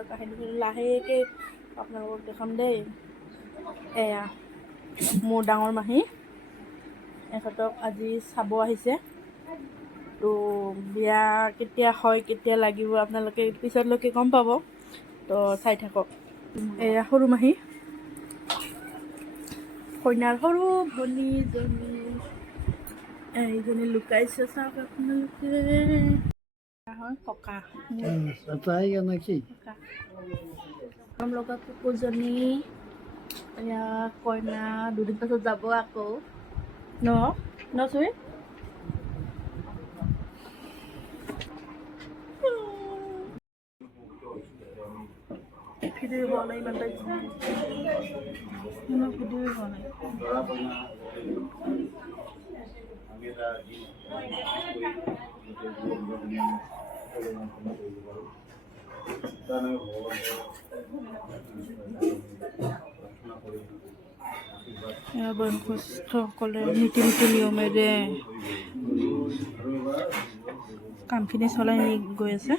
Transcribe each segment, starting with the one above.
আগৰ কাহিনীখিনি লাহেকৈ আপোনালোকক দেখাম দেই। এয়া মোৰ ডাঙৰ মাহী, এখেতক আজি চাব আহিছে। তো বিয়া কেতিয়া হয়, কেতিয়া লাগিব আপোনালোকে পিছতলৈকে গম পাব, তো চাই থাকক। এয়া সৰু মাহী, কইনাৰ সৰু ভনীজনী, এইজনী লুকাইছে চাওক আপোনালোকে। হয় ককা, লগা কুকুৰজনী। এয়া কইনা দুদিন পাছত যাব আকৌ নচুই। ভিডিঅ' হোৱা নাই ইমান টাইম, ভিডিঅ' হোৱা নাই। বয়সস্থসকলে নীতি নিয়মেৰে কামখিনি চলাই নি গৈ আছে।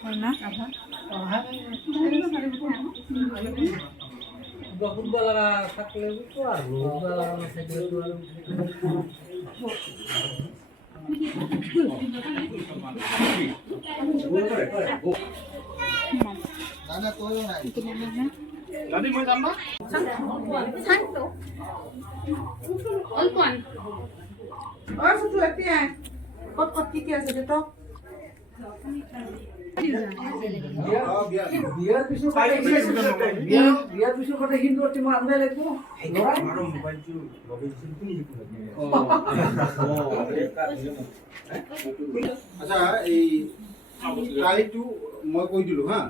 কইনা বিয়াৰ পিছৰ কথা কিন্তু তোমাৰ আনবাই লাগিব। আচ্ছা, এই তাৰিখটো মই কৈ দিলোঁ হা।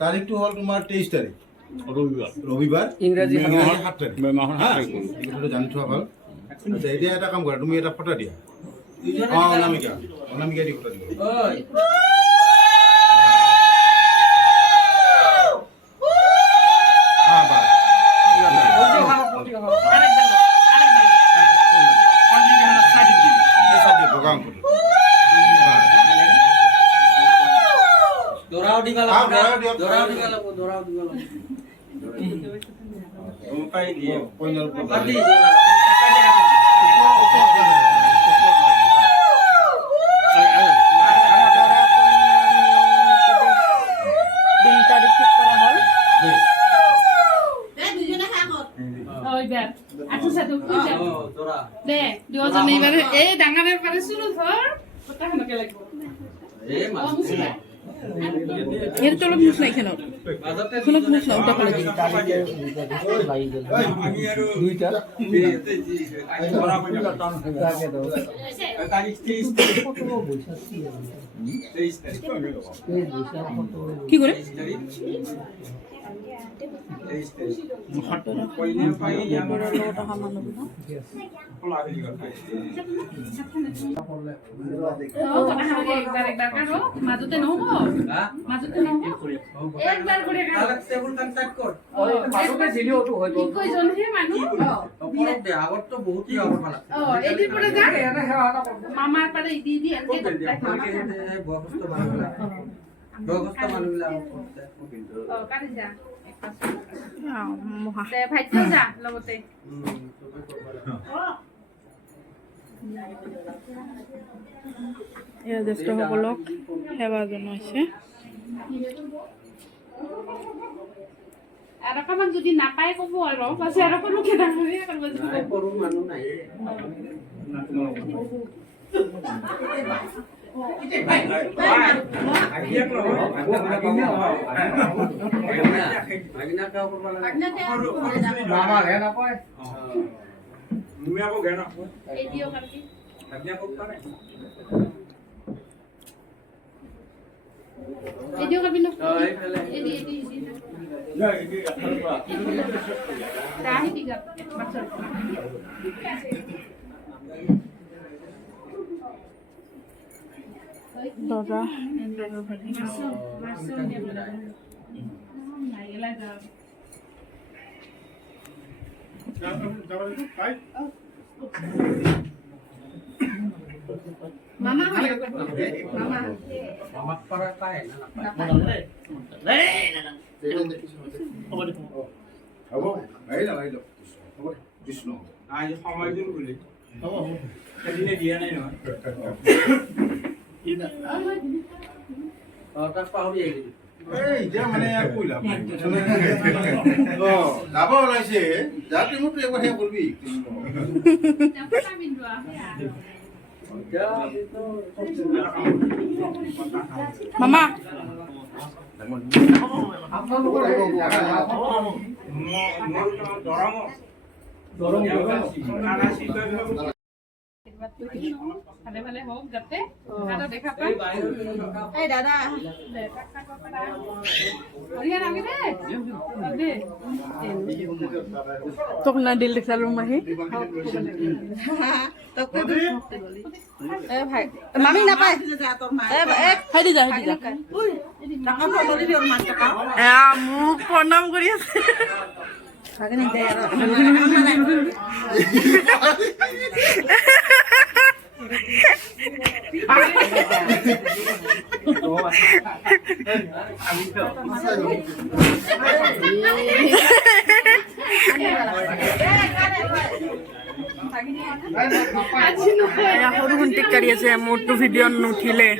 তাৰিখটো হ'ল তোমাৰ 23 তাৰিখ ৰবিবাৰ, ইংৰাজী 7 তাৰিখ কথাটো জানি থোৱা ভাল। আচ্ছা, এতিয়া এটা কাম কৰা, তুমি এটা ফটো দিয়া। অনামিকা দি ফটো দিব। তলত মুখ নাই খেলত মুখ নাই উঠাব লাগিব। কি করে মাজতে নহব একবার করে মামার পারে জ্যেষ্ঠসকলক সেৱা জনাইছে। আৰু কাৰোবাক যদি নাপায় ক'ব আৰু পাছে আৰু কোনোকে ডাঙৰীয়া কৰিব মানুহ নাই। Dora আমাক পাৰা পায় না হ'ব আহি যাওক হ'ব কৃষ্ণ আজি সময় দিন বুলি সেদিনে দিয়া নাই নহয় তাক পাহৰি আহিলি এই এতিয়া মানে কৈ লাভ নাই যাব ওলাইছে যা টাইমতো একবাৰ সেয়া কৰিবি মামা ভালে ভালে হোক যাতে দেখা পাই এই দাদা তোক না দিল দেখালো মাহি মামি নাপায় হাইদি যা মোক প্ৰণাম কৰি আছে সৰু ভণ্টিক কাঢ়ি আছে মোৰতো ভিডিঅ' নুঠিলে